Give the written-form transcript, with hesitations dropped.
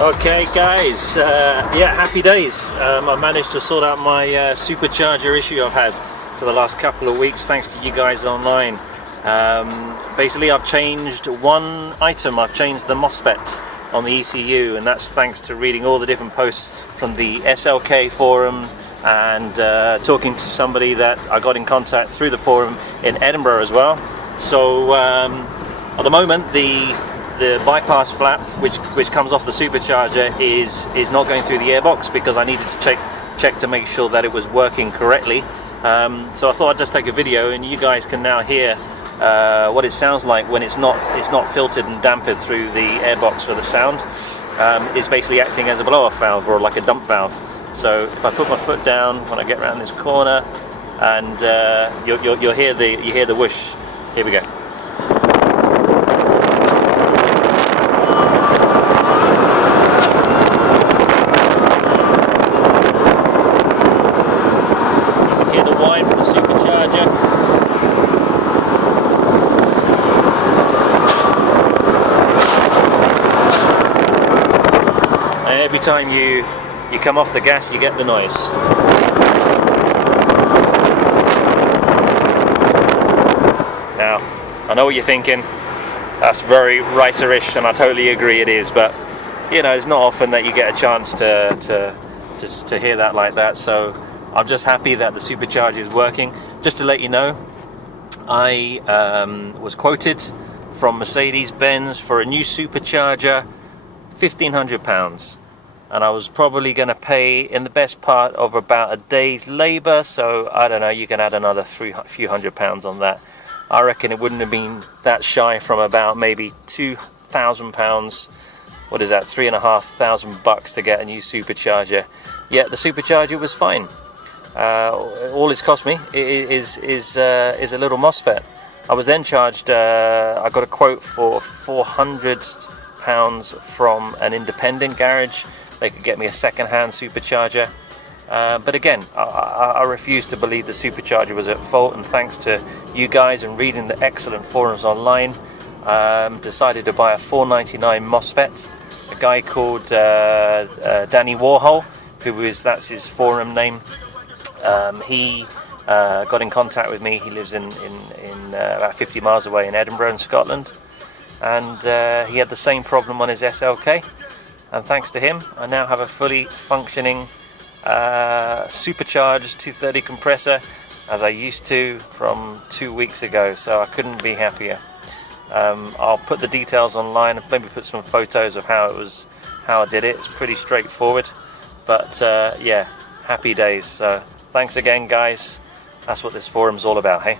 Okay guys, yeah, happy days. I managed to sort out my supercharger issue I've had for the last couple of weeks thanks to you guys online. Basically I've changed one item. I've changed the MOSFET on the ECU, and that's thanks to reading all the different posts from the SLK forum and talking to somebody that I got in contact through the forum in Edinburgh as well. So at the moment the bypass flap which comes off the supercharger is not going through the airbox because I needed to check to make sure that it was working correctly. So I thought I'd just take a video and you guys can now hear what it sounds like when it's not filtered and dampened through the airbox for the sound. It's basically acting as a blow-off valve or like a dump valve. So if I put my foot down when I get around this corner, and you'll hear the whoosh. Here we go. Every time you come off the gas, you get the noise. Now, I know what you're thinking. That's very writer-ish, and I totally agree it is. But you know, it's not often that you get a chance to hear that like that. So I'm just happy that the supercharger is working. Just to let you know, I was quoted from Mercedes-Benz for a new supercharger, £1,500. And I was probably going to pay in the best part of about a day's labour, so I don't know, you can add another few £100 on that. I reckon it wouldn't have been that shy from about maybe £2,000. What is that, $3,500 to get a new supercharger. Yet the supercharger was fine. All it's cost me is a little MOSFET. I was then charged, I got a quote for £400 from an independent garage. They could get me a second-hand supercharger, but again, I refuse to believe the supercharger was at fault, and thanks to you guys and reading the excellent forums online, decided to buy a $4.99 MOSFET. A guy called Danny Warhol, that's his forum name, he got in contact with me. He lives in about 50 miles away in Edinburgh in Scotland, and he had the same problem on his SLK. And thanks to him, I now have a fully functioning supercharged 230 compressor, as I used to from 2 weeks ago. So I couldn't be happier. I'll put the details online and maybe put some photos of how I did it. It's pretty straightforward, but yeah, happy days. So thanks again, guys. That's what this forum's all about, hey?